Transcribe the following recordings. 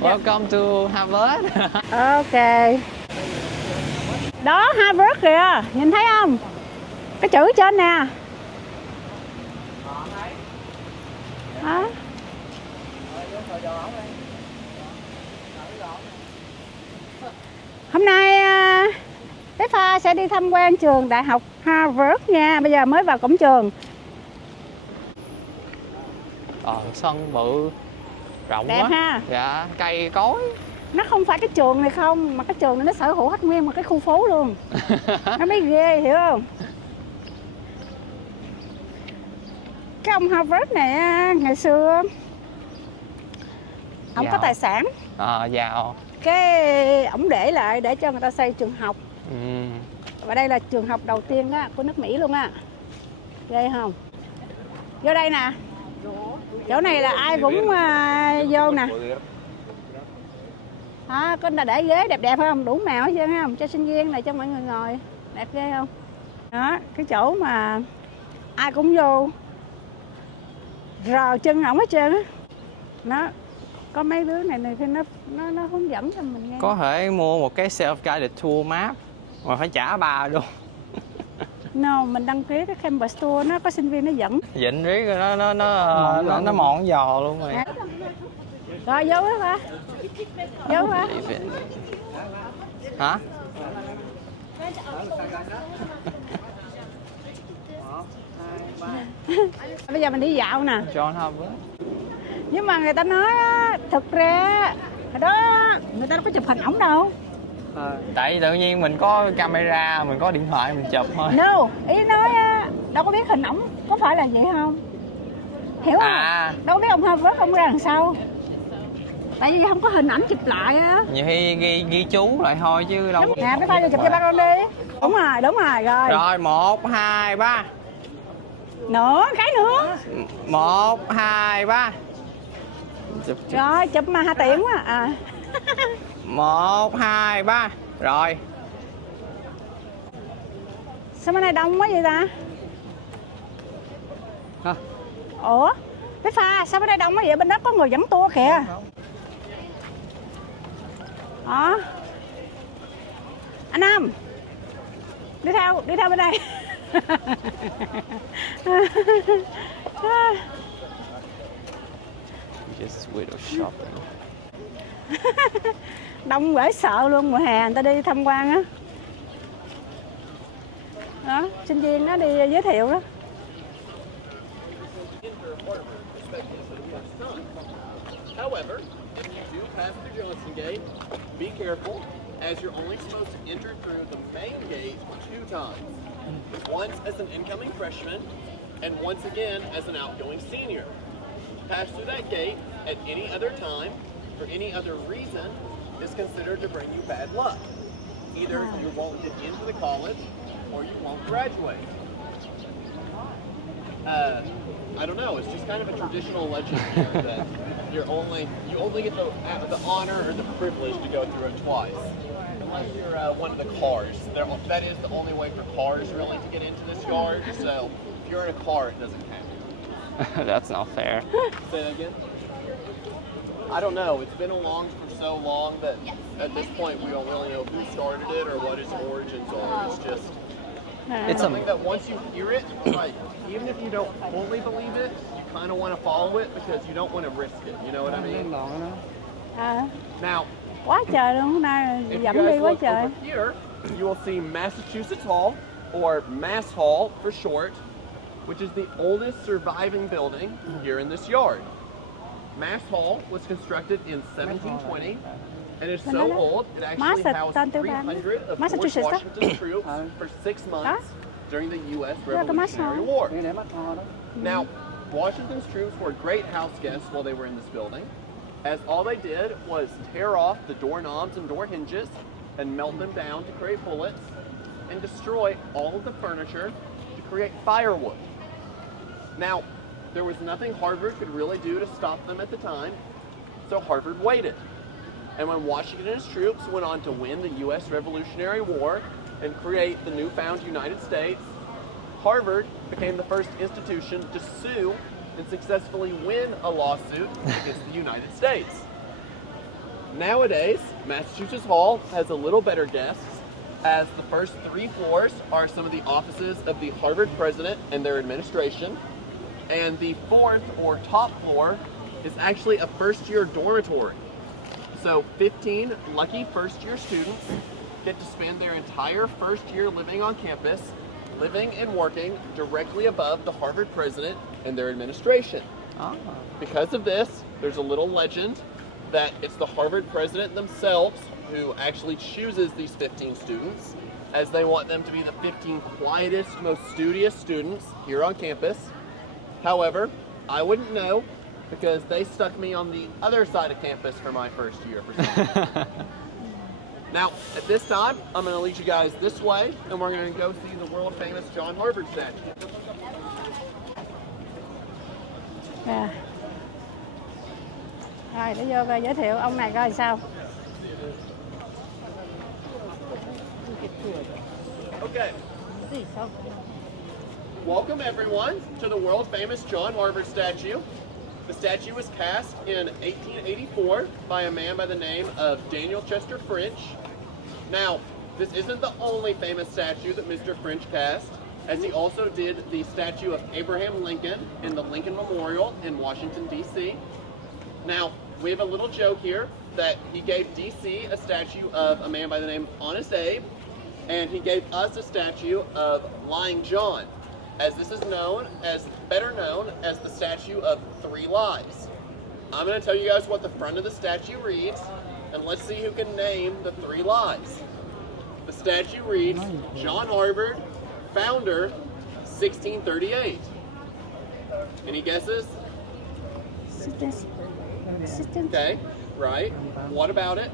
Welcome to Harvard. Ok. Đó Harvard kìa, nhìn thấy không? Cái chữ trên nè. Đó. Hôm nay Bé Pha sẽ đi tham quan trường Đại học Harvard nha. Bây giờ mới vào cổng trường. Sân bự rộng Đẹp quá ha. Dạ, cây cối. Nó không phải cái trường này không, mà cái trường này nó sở hữu hết nguyên một cái khu phố luôn. Nó mới ghê, hiểu không? Cái ông Harvard này ngày xưa ông có tài sản. Giàu. Cái ổng để lại để cho người ta xây trường học. Ừ. Và đây là trường học đầu tiên á, của nước Mỹ luôn á. Ghê không? Vô đây nè. Chỗ này là ai cũng vô nè. Có để ghế đẹp đẹp không? Đủ màu hết trơn không? Cho sinh viên này, cho mọi người ngồi. Đẹp ghê không? Đó, cái chỗ mà ai cũng vô rờ chân ổng hết trơn á. Nó có mấy đứa này thì nó hướng dẫn cho mình nghe. Có thể mua một cái self-guided tour map mà phải trả $3 luôn. No, mình đăng ký cái campus tour, nó có sinh viên nó dẫn. Dịnh riết rồi nó mòn giò luôn rồi. Rồi vô đó hả? Vô hả? Hả? Bây giờ mình đi dạo nè. John Harvard. Nhưng mà người ta nói thực ra hồi đó người ta đâu có chụp hình ổng đâu. Tại tự nhiên mình có camera, mình có điện thoại mình chụp thôi. No, ý nói đâu có biết hình ổng có phải là vậy không? Hiểu không? Đâu có biết ông Harvard ông ra đằng sau. Tại vì không có hình ảnh chụp lại á. Nhiều khi ghi chú lại thôi chứ đâu. Nè, cái tay vô chụp cho ba con đi. Đúng rồi, rồi. Rồi 1, 2, 3. Nữa, cái nữa. 1, 2, 3. Rồi, chụp mà 2 tiền quá 1, 2, 3. Rồi. Sao bên này đông quá vậy ta? Hả? Ủa? Cái Pha, sao bên đây đông quá vậy? Bên đó có người dẫn tour kìa. Đó. Anh Nam. Đi theo bên đây. Just window shopping. Đông dễ sợ luôn, mùa hè người ta đi tham quan á. Đó, sinh viên nó đi giới thiệu đó. However, if you do pass through Johnson Gate, be careful, as you're only supposed to enter through the main gate 2 times. Once as an incoming freshman, and once again as an outgoing senior. Pass through that gate at any other time, for any other reason, is considered to bring you bad luck. Either you won't get into the college, or you won't graduate. I don't know. It's just kind of a traditional legend here that you only get the honor or the privilege to go through it twice, unless you're one of the cars. That is the only way for cars really to get into this yard. So if you're in a car, it doesn't count. That's not fair. Say that again. I don't know. It's been along for so long that at this point we don't really know who started it or what its origins are. It's just. It's something that once you hear it, like, even if you don't fully believe it, you kind of want to follow it because you don't want to risk it. You know what I mean? Now, Quá trời luôn, hôm nay if you dẫn đi guys quá look trời. over here, you will see Massachusetts Hall, or Mass Hall for short, which is the oldest surviving building here in this yard. Mass Hall was constructed in 1720. And it's so old, it actually housed 300 of George Washington's troops for 6 months during the U.S. Revolutionary War. Now, Washington's troops were great house guests while they were in this building, as all they did was tear off the doorknobs and door hinges and melt them down to create bullets and destroy all of the furniture to create firewood. Now, there was nothing Harvard could really do to stop them at the time, so Harvard waited. And when Washington and his troops went on to win the U.S. Revolutionary War and create the newfound United States, Harvard became the first institution to sue and successfully win a lawsuit against the United States. Nowadays, Massachusetts Hall has a little better guests, as the first 3 floors are some of the offices of the Harvard president and their administration, and the 4th or top floor is actually a first-year dormitory. So 15 lucky first-year students get to spend their entire first year living on campus, living and working directly above the Harvard president and their administration. Oh. Because of this, there's a little legend that it's the Harvard president themselves who actually chooses these 15 students, as they want them to be the 15 quietest, most studious students here on campus. However, I wouldn't know, because they stuck me on the other side of campus for my first year for some reason. Now, at this time, I'm going to lead you guys this way, and we're going to go see the world famous John Harvard statue. Rồi, để vô coi giới thiệu ông này coi sao. Okay. Welcome everyone to the world famous John Harvard statue. The statue was cast in 1884 by a man by the name of Daniel Chester French. Now, this isn't the only famous statue that Mr. French cast, as he also did the statue of Abraham Lincoln in the Lincoln Memorial in Washington, D.C. Now, we have a little joke here that he gave D.C. a statue of a man by the name of Honest Abe, and he gave us a statue of Lying John, as this is better known as the statue of 3 lies. I'm going to tell you guys what the front of the statue reads, and let's see who can name the 3 lies. The statue reads, John Harvard, founder, 1638. Any guesses? Okay, right. What about it?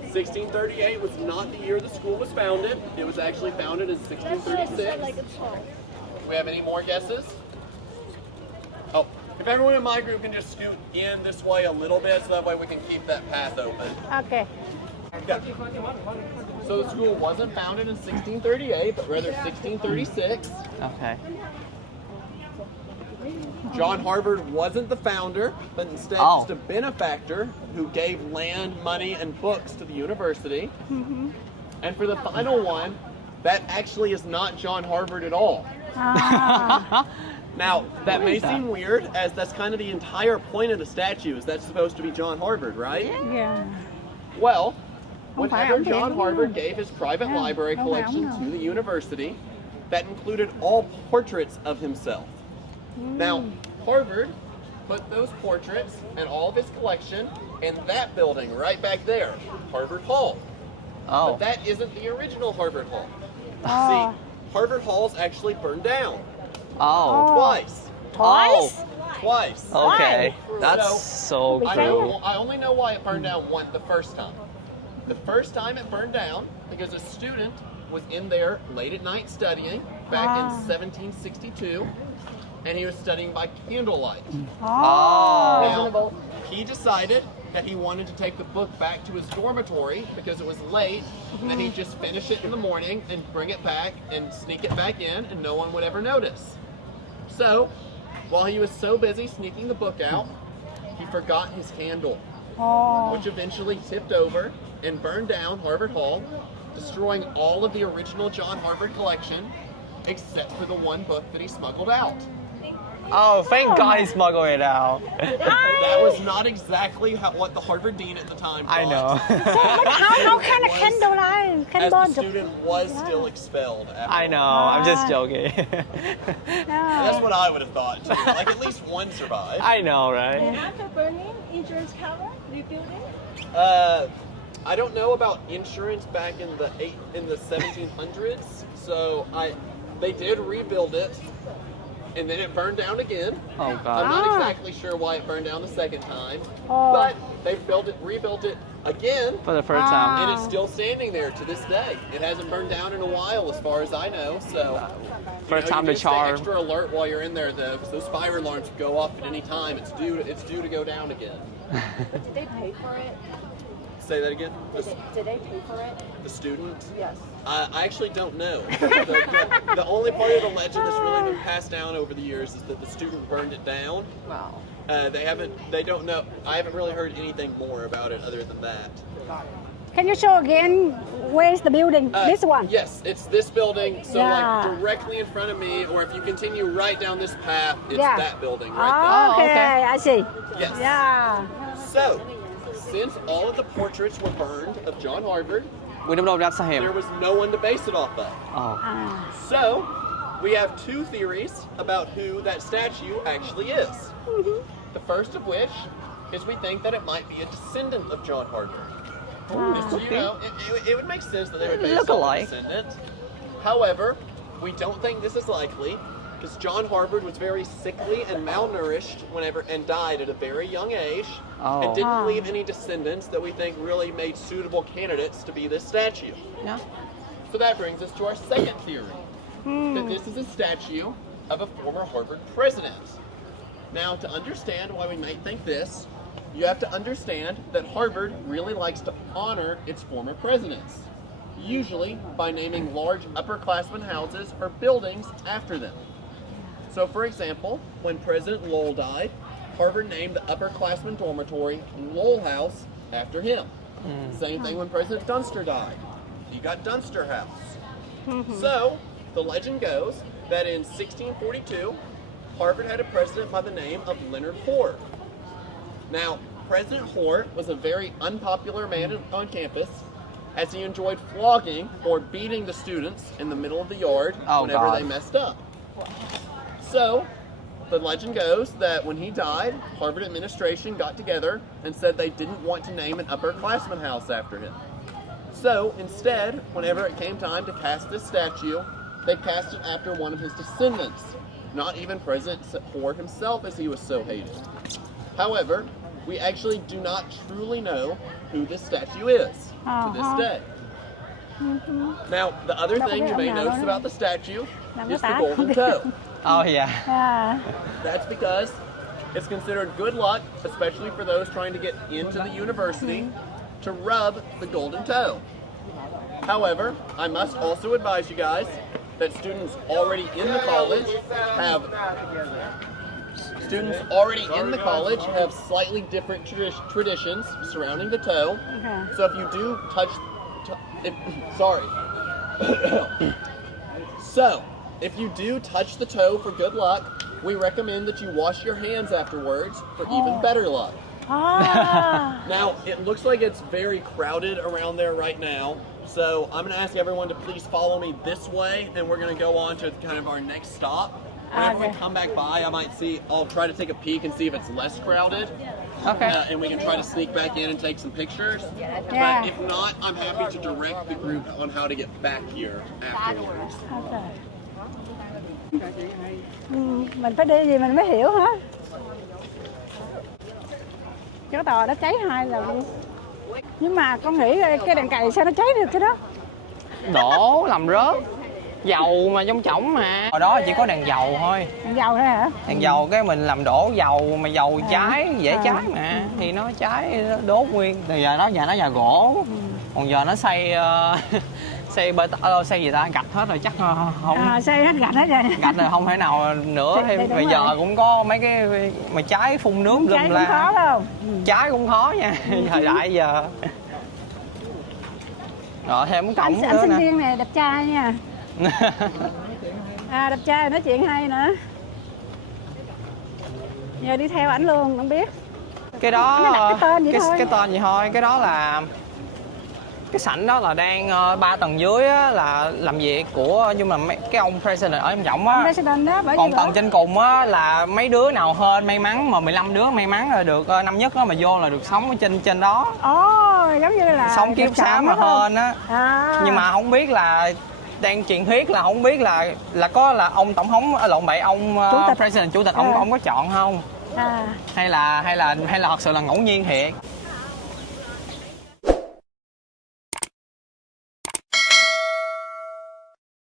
1638 was not the year the school was founded. It was actually founded in 1636. Do we have any more guesses? Oh, if everyone in my group can just scoot in this way a little bit, so that way we can keep that path open. Okay. Yeah. So the school wasn't founded in 1638, but rather 1636. Okay. John Harvard wasn't the founder, but instead just a benefactor who gave land, money, and books to the university. Mm-hmm. And for the final one, that actually is not John Harvard at all. Ah. Now, that may seem weird, as that's kind of the entire point of the statue, is that's supposed to be John Harvard, right? Yeah. Well, whenever John Harvard gave his private library collection to the university, that included all portraits of himself. Now, Harvard put those portraits and all of his collection in that building right back there, Harvard Hall. Oh. But that isn't the original Harvard Hall. Oh. See, Harvard Hall's actually burned down. Oh. Twice. Twice? Twice. Okay. That's so cool. I only know why it burned down the first time. The first time it burned down because a student was in there late at night studying back in 1762. And he was studying by candlelight. Oh. Now, he decided that he wanted to take the book back to his dormitory because it was late, and he'd just finish it in the morning and bring it back and sneak it back in, and no one would ever notice. So, while he was so busy sneaking the book out, he forgot his candle, which eventually tipped over and burned down Harvard Hall, destroying all of the original John Harvard collection, except for the one book that he smuggled out. Oh, thank God he smuggled it out. That was not exactly what the Harvard dean at the time thought. I know. How can a candle light? As the student was still expelled. I know, I'm just joking. That's what I would have thought too. Like at least one survived. I know, right? And after burning, insurance cover rebuilding? I don't know about insurance back in the 1700s. So they did rebuild it. And then it burned down again. Oh God. I'm not exactly sure why it burned down the second time, but they rebuilt it again For the first time. and it's still standing there to this day. It hasn't burned down in a while, as far as I know. So, First time you to just stay charm. extra alert while you're in there, though, because those fire alarms go off at any time. It's due to go down again. Did they pay for it? Say that again. Did they pay for it? The student. Yes. I actually don't know. The only part of the legend that's really been passed down over the years is that the student burned it down. Wow. They don't know. I haven't really heard anything more about it other than that. Can you show again where's the building? This one. Yes, it's this building. So Yeah. like directly in front of me, or if you continue right down this path, it's Yeah. that building right Okay, okay. I see. there. Yes. Yeah. So, since all of the portraits were burned of John Harvard, We don't know that's him. there was no one to base it off of. Oh. À. So, we have two theories about who that statue actually is. The first of which is we think that it might be a descendant of John Harvard. So, you know, it would make sense that they would base it on a Look-alike. descendant. However, we don't think this is likely because John Harvard was very sickly and malnourished and died at a very young age Oh. and didn't leave any descendants that we think really made suitable candidates to be this statue. Yeah. So that brings us to our second theory, that this is a statue of a former Harvard president. Now, to understand why we might think this, you have to understand that Harvard really likes to honor its former presidents, usually by naming large upperclassmen houses or buildings after them. So, for example, when President Lowell died, Harvard named the upperclassmen dormitory Lowell House after him. Same thing when President Dunster died. You got Dunster House. So, the legend goes that in 1642, Harvard had a president by the name of Leonard Hoare. Now, President Hoare was a very unpopular man on campus, as he enjoyed flogging or beating the students in the middle of the yard whenever they messed up. So, the legend goes that when he died, Harvard administration got together and said they didn't want to name an upperclassman house after him. So, instead, whenever it came time to cast this statue, they cast it after one of his descendants, not even President Hoare himself, as he was so hated. However, we actually do not truly know who this statue is to this day. Now, the other thing you may notice about the statue is the golden toe. Oh yeah. À. That's because it's considered good luck, especially for those trying to get into the university, to rub the golden toe. However, I must also advise you guys that students already in the college have slightly different traditions surrounding the toe. Okay. So if you do if you do touch the toe for good luck, we recommend that you wash your hands afterwards for even better luck. À. Now, it looks like it's very crowded around there right now, so I'm going to ask everyone to please follow me this way, and we're going to go on to kind of our next stop. Whenever we come back by, I'll try to take a peek and see if it's less crowded. Okay. And we can try to sneak back in and take some pictures. Yeah. But if not, I'm happy to direct the group on how to get back here afterwards. Ok. Mình phải đi gì mình mới hiểu hả? Cái tòa đã cháy 2 lần luôn. Nhưng mà con nghĩ cái đèn cày sao nó cháy được cái đó? Đổ làm rớt. Dầu mà trong chổng mà. Hồi đó chỉ có đèn dầu thôi. Đèn dầu thôi hả? Đèn dầu cái mình làm đổ dầu mà dầu cháy dễ cháy mà, thì nó cháy nó đốt nguyên. Từ giờ nó nhà gỗ. Còn giờ nó xây xây gì ta, gạch hết rồi chắc không. Xây hết gạch hết rồi. Gạch rồi không thể nào nữa thêm. Bây giờ cũng có mấy cái mà cháy phun nước lum Cháy la. cũng khó đâu. Cháy cũng khó nha. Thời đại giờ. Rồi thêm cổng nữa nè. Anh sinh viên này đẹp trai nha. Đẹp trai nói chuyện hay nữa. Giờ đi theo ảnh luôn, không biết. Cái đó cái tên vậy thôi. Cái tên gì thôi, cái đó là cái sảnh đó là đang 3 tầng dưới á, là làm việc của, nhưng mà cái ông president ở trong trọng á. President đó, bởi Còn vì tầng trên cùng á là mấy đứa nào hên may mắn, mà 15 đứa may mắn là được năm nhất á, mà vô là được sống ở trên đó. Giống như là Sống kiếp sáng mà hên á. Nhưng mà không biết là đang truyền thuyết là không biết là có là ông tổng thống ông president chủ tịch ông có chọn không? Hay là thật sự là ngẫu nhiên thiệt.